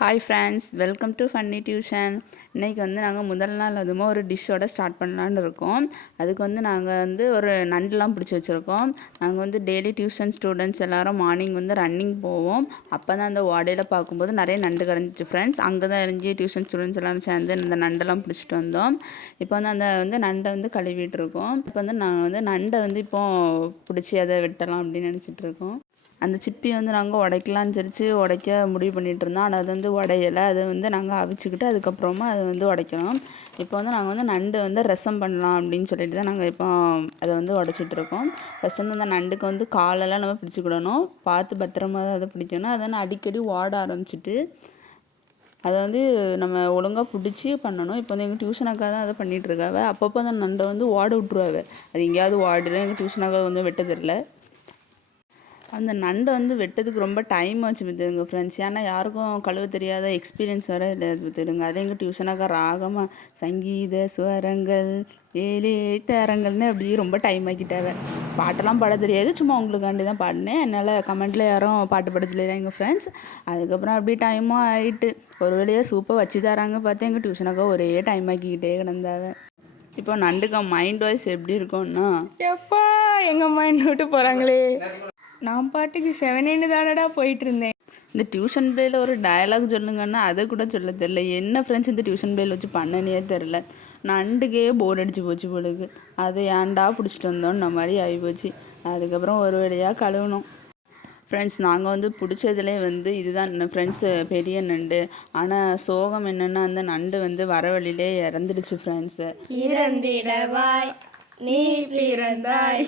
Hi friends, welcome to funny tuition. இன்றைக்கி வந்து நாங்கள் முதல் நாள் அதுவும் ஒரு டிஷ்ஷோட ஸ்டார்ட் பண்ணலான்னு இருக்கோம். அதுக்கு வந்து நாங்கள் வந்து ஒரு நண்டுலாம் பிடிச்சி வச்சுருக்கோம். நாங்கள் வந்து டெய்லி டியூஷன் ஸ்டூடெண்ட்ஸ் எல்லோரும் மார்னிங் வந்து ரன்னிங் போவோம். அப்போ தான் அந்த ஓடையில் பார்க்கும்போது நிறைய நண்டு கிடந்துச்சு ஃப்ரெண்ட்ஸ். அங்கே தான் இறங்கி டியூஷன் ஸ்டூடெண்ட்ஸ் எல்லோரும் சேர்ந்து இந்த நண்டெல்லாம் பிடிச்சிட்டு வந்தோம். இப்போ வந்து அந்த நண்டை வந்து கழுவிட்டு இருக்கோம். இப்போ வந்து நாங்கள் வந்து நண்டை வந்து இப்போது பிடிச்சி அதை வெட்டலாம் அப்படின்னு நினச்சிட்டு இருக்கோம். அந்த சிப்பி வந்து நாங்கள் உடைக்கலான்னு சொல்லிச்சு உடைக்க முடிவு பண்ணிகிட்டு இருந்தோம். ஆனால் அது வந்து உடையலை. அதை வந்து நாங்கள் அவிச்சுக்கிட்டு அதுக்கப்புறமா அதை வந்து உடைக்கணும். இப்போ வந்து நாங்கள் வந்து நண்டு வந்து ரசம் பண்ணலாம் அப்படின்னு சொல்லிட்டு தான் நாங்கள் இப்போ அதை வந்து உடைச்சிட்ருக்கோம். ஃபஸ்ட் வந்து அந்த நண்டுக்கு வந்து காலெல்லாம் நம்ம பிடிச்சிக்கிடணும். பார்த்து பத்திரமா தான் அதை பிடிக்கணும். அதை வந்து அடிக்கடி ஓட ஆரம்பிச்சிட்டு அதை வந்து நம்ம ஒழுங்காக பிடிச்சி பண்ணணும். இப்போ வந்து எங்கள் டியூஷனாக்காக தான் அதை பண்ணிகிட்ருக்காவ. அப்பப்போ அந்த நண்டை வந்து ஓட விட்ருவாவ. அது எங்கேயாவது ஓடிடும். எங்கள் டியூஷனாக்காக வந்து வெட்ட தெரில. அந்த நண்டை வந்து வெட்டதுக்கு ரொம்ப டைம் ஆச்சு பார்த்துடுங்க ஃப்ரெண்ட்ஸ். ஏன்னா யாருக்கும் கழுவ தெரியாத எக்ஸ்பீரியன்ஸ் வர இல்லை பார்த்துடுங்க. அதே எங்கள் டியூஷனாக ராகமாக சங்கீத ஸ்வரங்கள் ஏழே தரங்கள்னு அப்படியே ரொம்ப டைம் ஆக்கிட்டாவே. பாட்டெல்லாம் பாட தெரியாது, சும்மா உங்களுக்காண்டி தான் பாடினேன். அதனால் கமெண்ட்டில் யாரும் பாட்டு பாட சொல்லல எங்கள் ஃப்ரெண்ட்ஸ். அதுக்கப்புறம் அப்படியே டைமும் ஆகிட்டு ஒரு வழியாக சூப்பர் வச்சு தராங்க பார்த்து எங்கள் டியூஷனாக ஒரே டைம் ஆக்கிக்கிட்டே கிடந்தாவே. இப்போ நண்டுக்கு மைண்ட் வாய்ஸ் எப்படி இருக்கும்னா, எப்பா எங்கள் மைண்ட் விட்டு போகிறாங்களே, நான் பாட்டுக்கு 7 தானடா போயிட்டு இருந்தேன். இந்த டியூஷன் பிளேயில் ஒரு டயலாக் சொல்லுங்கன்னா அதை கூட சொல்ல தெரில. என்ன ஃப்ரெண்ட்ஸ் இந்த டியூஷன் பிளேயில் வச்சு பண்ணனே தெரில. நண்டுக்கே போர் அடிச்சு போச்சு பொழுது. அதை ஏன்டா பிடிச்சிட்டு வந்தோன்ற மாதிரி ஆகிப்போச்சு. அதுக்கப்புறம் ஒரு வழியாக கழுவணும் ஃப்ரெண்ட்ஸ். நாங்கள் வந்து பிடிச்சதுலே வந்து இதுதான் ஃப்ரெண்ட்ஸு பெரிய நண்டு. ஆனால் சோகம் என்னென்னா அந்த நண்டு வந்து வர வழியிலே இறந்துடுச்சு ஃப்ரெண்ட்ஸு. இறந்திடவாய் நீ பிறந்தாய்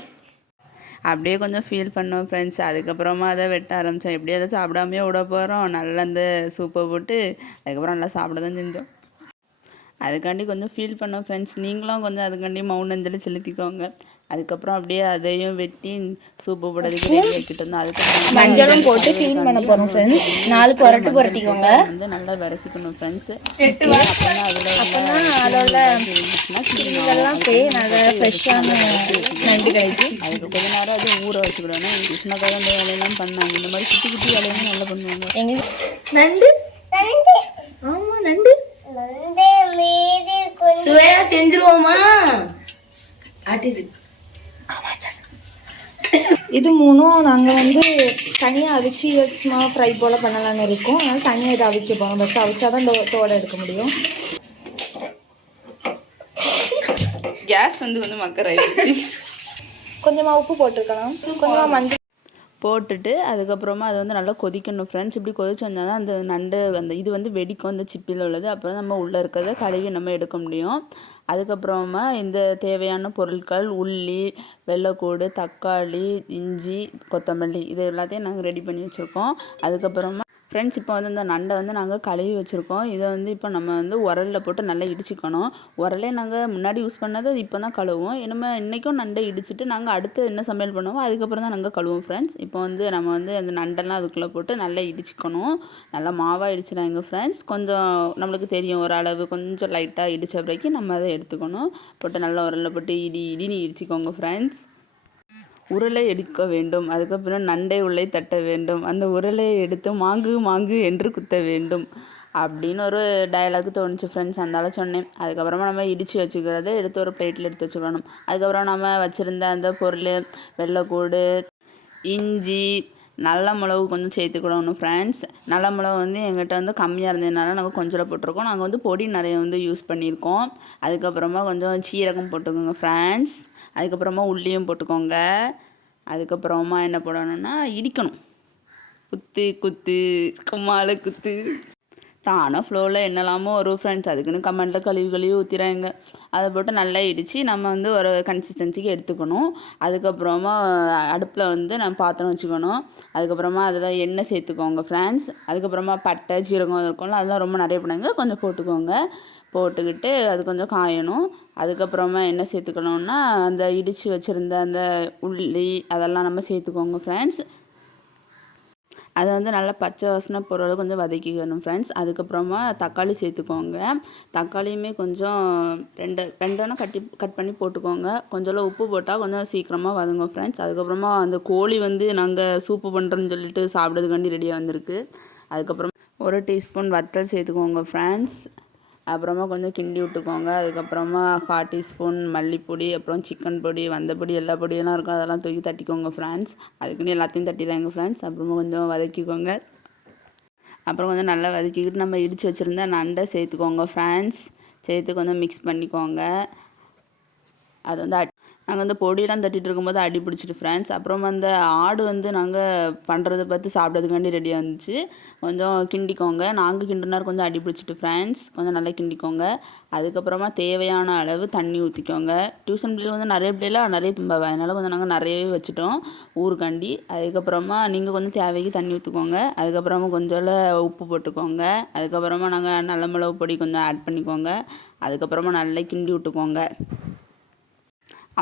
அப்படியே கொஞ்சம் ஃபீல் பண்ணோம் ஃப்ரெண்ட்ஸ். அதுக்கப்புறமா அதை வெட்ட ஆரம்பித்தோம். எப்படியும் அதை சாப்பிடாமையே விட போகிறோம். நல்லா அந்த சூப்பை போட்டு அதுக்கப்புறம் நல்லா சாப்பிட தான் செஞ்சோம். அதுக்காண்டி கொஞ்சம் ஃபீல் பண்ணோம் ஃப்ரெண்ட்ஸ். நீங்களும் கொஞ்சம் அதுக்காண்டி மௌனஞ்சலி செலுத்திக்கோங்க. அதுக்கப்புறம் அப்படியே அதையும் வெட்டி சூப்பு போடுறதுக்கு ரெடி ஆக்கிட்டு இருந்தோம். அதுக்கப்புறம் மஞ்சளும் போட்டு க்ளீன் பண்ண போகிறோம் ஃப்ரெண்ட்ஸ். 4 புரட்டிக்கோங்க. வந்து நல்லா விரசிக்கணும் ஃப்ரெண்ட்ஸ். அதெல்லாம் போய் நல்லா ஃப்ரெஷ்ஷான நண்டு கிடைக்கும். அதுக்கு கொஞ்ச நேரம் அது ஊற வச்சுக்கிடணும். கிருஷ்ணக்காக அந்த வேலையெல்லாம் பண்ணாங்க. இந்த மாதிரி குட்டி குட்டி வேலையெல்லாம் நல்லா பண்ணுவாங்க. எங்களுக்கு நண்டு ஆமாம் நண்டு சுவையா செஞ்சிருவோமா? இது 3ம் நாங்கள் வந்து தனியாக அவிச்சு சும்மா ஃப்ரை போல் பண்ணலான்னு இருக்கோம். அதனால் தனியாக இதை அவிக்க போகிறோம். பஸ் அவிச்சா தான் தோடை எடுக்க முடியும். கேஸ் வந்து கொஞ்சம் மக்கராயிடுச்சு. கொஞ்சமாக உப்பு போட்டிருக்கலாம், கொஞ்சமாக மஞ்சள் போட்டுட்டு அதுக்கப்புறமா அது வந்து நல்லா கொதிக்கணும் ஃப்ரெண்ட்ஸ். இப்படி கொதிச்சு வந்தால் தான் அந்த நண்டு அந்த இது வந்து வெடிக்கும் அந்த சிப்பியில் உள்ளது. அப்புறம் நம்ம உள்ளே இருக்கிறத கழுவி நம்ம எடுக்க முடியும். அதுக்கப்புறமா இந்த தேவையான பொருட்கள் உள்ளி, வெள்ளைக்கூடு, தக்காளி, இஞ்சி, கொத்தமல்லி இது எல்லாத்தையும் நாங்கள் ரெடி பண்ணி வச்சுருக்கோம். அதுக்கப்புறமா ஃப்ரெண்ட்ஸ் இப்போ வந்து இந்த நண்டை வந்து நாங்கள் கழுவி வச்சுருக்கோம். இதை வந்து இப்போ நம்ம வந்து உரலில் போட்டு நல்லா இடிச்சிக்கணும். உரலே நாங்கள் முன்னாடி யூஸ் பண்ணது இப்போ தான் கழுவோம். நம்ம இன்றைக்கும் நண்டை இடிச்சிட்டு நாங்கள் அடுத்து என்ன சமையல் பண்ணுவோம் அதுக்கப்புறம் தான் நாங்கள் கழுவோம் ஃப்ரெண்ட்ஸ். இப்போ வந்து நம்ம வந்து அந்த நண்டெல்லாம் அதுக்குள்ளே போட்டு நல்லா இடிச்சிக்கணும். நல்லா மாவாக இடிச்சிடாங்க ஃப்ரெண்ட்ஸ். கொஞ்சம் நம்மளுக்கு தெரியும் ஒரு அளவு கொஞ்சம் லைட்டாக இடித்த பிறகு நம்ம அதை எடுத்துக்கணும். போட்டு நல்லா உரலில் போட்டு இடின்னு இடிச்சிக்கோங்க ஃப்ரெண்ட்ஸ். உருளை எடுக்க வேண்டும். அதுக்கப்புறம் நண்டை உள்ளே தட்ட வேண்டும். அந்த உருளையை எடுத்து மாங்கு மாங்கு என்று குத்த வேண்டும் அப்படின்னு ஒரு டயலாக் தோணுச்சு ஃப்ரெண்ட்ஸ். அந்தால சொன்னேன். அதுக்கப்புறமா நம்ம இடித்து வச்சுக்கிறத எடுத்து ஒரு பிளேட்டில் எடுத்து வச்சுக்கணும். அதுக்கப்புறம் நம்ம வச்சுருந்த அந்த பொருள் வெள்ளைக்கூடு, இஞ்சி, நல்ல மிளகு கொஞ்சம் சேர்த்துக்கிடணும் ஃப்ரெண்ட்ஸ். நல்ல மிளகு வந்து எங்கிட்ட வந்து கம்மியாக இருந்ததுனால நாங்கள் கொஞ்சம் போட்டிருக்கோம். நாங்கள் வந்து பொடி நிறைய வந்து யூஸ் பண்ணியிருக்கோம். அதுக்கப்புறமா கொஞ்சம் சீரகம் போட்டுக்கோங்க ஃப்ரெண்ட்ஸ். அதுக்கப்புறமா உள்ளியும் போட்டுக்கோங்க. அதுக்கப்புறமா என்ன போடணும்னா இடிக்கணும். குத்து குத்து கும்மால குத்து தானே ஃப்ளோவில் என்னெல்லாமோ ஒரு ஃப்ரெண்ட்ஸ். அதுக்குன்னு கமெண்டில் கழுவி ஊற்றிறாங்க. அதை போட்டு நல்லா இடித்து நம்ம வந்து ஒரு கன்சிஸ்டன்சிக்கு எடுத்துக்கணும். அதுக்கப்புறமா அடுப்பில் வந்து நம்ம பாத்திரம் வச்சுக்கணும். அதுக்கப்புறமா அதில் எண்ணெய் சேர்த்துக்கோங்க ஃப்ரெண்ட்ஸ். அதுக்கப்புறமா பட்டை ஜீரகம் இருக்கும்ல அதெல்லாம் ரொம்ப நிறைய பண்ணுங்க, கொஞ்சம் போட்டுக்கோங்க. போட்டுக்கிட்டு அது கொஞ்சம் காயணும். அதுக்கப்புறமா என்ன சேர்த்துக்கணுன்னா அந்த இடித்து வச்சுருந்த அந்த உள்ளி அதெல்லாம் நம்ம சேர்த்துக்கோங்க ஃப்ரெண்ட்ஸ். அதை வந்து நல்லா பச்சை வாசனை பொருளை கொஞ்சம் வதக்கிக்கணும் ஃப்ரெண்ட்ஸ். அதுக்கப்புறமா தக்காளி சேர்த்துக்கோங்க. தக்காளியுமே கொஞ்சம் ரெண்டெண்ணம் கட் பண்ணி போட்டுக்கோங்க. கொஞ்சம் உப்பு போட்டால் கொஞ்சம் சீக்கிரமாக வதங்கும் ஃப்ரெண்ட்ஸ். அதுக்கப்புறமா அந்த கோழி வந்து நாங்கள் சூப்பு பண்ணுறோன்னு சொல்லிட்டு சாப்பிட்றதுக்காண்டி ரெடியாக வந்திருக்கு. அதுக்கப்புறம் 1 டீஸ்பூன் வத்தல் சேர்த்துக்கோங்க ஃப்ரெண்ட்ஸ். அப்புறமா கொஞ்சம் கிண்டி விட்டுக்கோங்க. அதுக்கப்புறமா 1/4 டீஸ்பூன் மல்லிப்பொடி, அப்புறம் சிக்கன் பொடி, வந்தப்பொடி எல்லா பொடியெல்லாம் இருக்கும், அதெல்லாம் தூக்கி தட்டிக்கோங்க ஃப்ரெண்ட்ஸ். அதுக்குன்னு எல்லாத்தையும் தட்டிடாங்க ஃப்ரெண்ட்ஸ். அப்புறமா கொஞ்சம் வதக்கிக்கோங்க. அப்புறம் கொஞ்சம் நல்லா வதக்கிக்கிட்டு நம்ம இடித்து வச்சுருந்த நண்டை சேர்த்துக்கோங்க ஃப்ரெண்ட்ஸ். சேர்த்து கொஞ்சம் மிக்ஸ் பண்ணிக்கோங்க. அது வந்து நாங்கள் வந்து பொடியெல்லாம் தட்டிகிட்டு இருக்கும்போது அடி பிடிச்சிட்டு ஃப்ரெண்ட்ஸ். அப்புறமா அந்த ஆடு வந்து நாங்கள் பண்ணுறத பார்த்து சாப்பிட்றதுக்காண்டி ரெடியாக இருந்துச்சு. கொஞ்சம் கிண்டிக்கோங்க. நாங்கள் கிண்டினார் கொஞ்சம் அடி பிடிச்சிட்டு ஃப்ரெண்ட்ஸ். கொஞ்சம் நல்லா கிண்டிக்கோங்க. அதுக்கப்புறமா தேவையான அளவு தண்ணி ஊற்றிக்கோங்க. டியூஷன் பிள்ளைகள் வந்து நிறைய பிள்ளைலாம் நிறைய தும்பாவை, அதனால் கொஞ்சம் நாங்கள் நிறையவே வச்சுட்டோம் ஊருக்காண்டி. அதுக்கப்புறமா நீங்கள் கொஞ்சம் தேவைக்கு தண்ணி ஊற்றிக்கோங்க. அதுக்கப்புறமா கொஞ்சம் உப்பு போட்டுக்கோங்க. அதுக்கப்புறமா நாங்கள் நல்ல மிளகு பொடி கொஞ்சம் ஆட் பண்ணிக்கோங்க. அதுக்கப்புறமா நல்லா கிண்டி விட்டுக்கோங்க.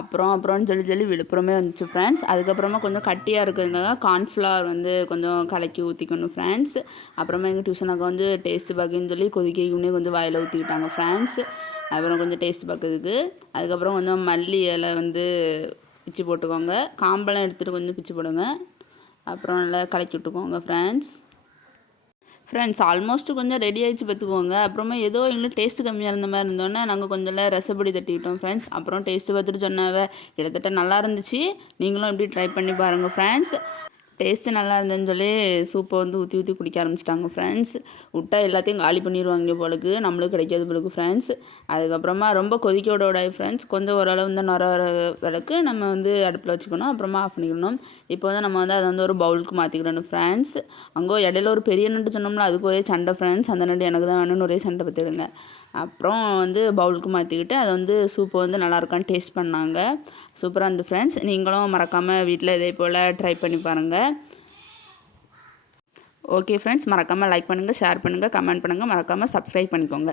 அப்புறம்னு சொல்லி விழுப்புரமே வந்துச்சு ஃப்ரெண்ட்ஸ். அதுக்கப்புறமா கொஞ்சம் கட்டியாக இருக்குதுங்க, கார்ன்ஃப்ளவர் வந்து கொஞ்சம் கலக்கி ஊற்றிக்கணும் ஃப்ரெண்ட்ஸ். அப்புறமா எங்கள் டியூஷனுக்கு வந்து டேஸ்ட்டு பார்க்குன்னு சொல்லி கொதிக்கைக்குன்னே கொஞ்சம் வாயில் ஊற்றிக்கிட்டாங்க ஃப்ரெண்ட்ஸ். அப்புறம் கொஞ்சம் டேஸ்ட் பார்க்குறதுக்கு. அதுக்கப்புறம் கொஞ்சம் மல்லி இலை வந்து பிச்சு போட்டுக்கோங்க. காம்பெல்லாம் எடுத்துகிட்டு கொஞ்சம் பிச்சு போடுங்க. அப்புறம் நல்லா கலக்கி விட்டுக்கோங்க ஃப்ரெண்ட்ஸ். ஆல்மோஸ்ட் கொஞ்சம் ரெடி ஆகிடுச்சு பார்த்துக்கோங்க. அப்புறமா ஏதோ எங்களுக்கு டேஸ்ட்டு கம்மியாக இருந்த மாதிரி இருந்தோன்னே நாங்கள் கொஞ்சம் ரசப்பொடி தட்டிக்கிட்டோம் ஃப்ரெண்ட்ஸ். அப்புறம் டேஸ்ட்டு பார்த்துட்டு சொன்னாவே கிட்டத்தட்ட நல்லா இருந்துச்சு, நீங்களும் எப்படி ட்ரை பண்ணி பாருங்கள் ஃப்ரெண்ட்ஸ். டேஸ்ட்டு நல்லா இருந்ததுன்னு சொல்லி சூப்பை வந்து ஊற்றி குடிக்க ஆரம்பிச்சிட்டாங்க ஃப்ரெண்ட்ஸ். விட்டா எல்லாத்தையும் காலி பண்ணிடுவாங்க போலுக்கு, நம்மளுக்கு கிடைக்காது போலுக்கு ஃப்ரெண்ட்ஸ். அதுக்கப்புறமா ரொம்ப கொதிக்க விடாது ஃப்ரெண்ட்ஸ். கொஞ்சம் ஓரளவு வந்து நுர வர வரைக்கு நம்ம வந்து அடுப்பில் வச்சுக்கணும். அப்புறமா ஆஃப் பண்ணிக்கணும். இப்போ வந்து நம்ம வந்து அதை வந்து ஒரு பவுலுக்கு மாற்றிக்கிடணும் ஃப்ரெண்ட்ஸ். அங்கே இடையில ஒரு பெரிய நண்டு சொன்னோம்னா அதுக்கு ஒரே சண்டை ஃப்ரெண்ட்ஸ். அந்த நண்டு எனக்கு தான் வேணும்னு ஒரே சண்டை பார்த்துடுங்க. அப்புறம் வந்து பவுலுக்கு மாற்றிக்கிட்டு அதை வந்து சூப்பு வந்து நல்லா இருக்கான்னு டேஸ்ட் பண்ணாங்க. சூப்பராக இருந்து ஃப்ரெண்ட்ஸ். நீங்களும் மறக்காமல் வீட்டில் இதே போல் ட்ரை பண்ணி பாருங்கள். ஓகே ஃப்ரெண்ட்ஸ், மறக்காமல் லைக் பண்ணுங்கள், ஷேர் பண்ணுங்கள், கமெண்ட் பண்ணுங்கள், மறக்காமல் சப்ஸ்கிரைப் பண்ணிக்கோங்க.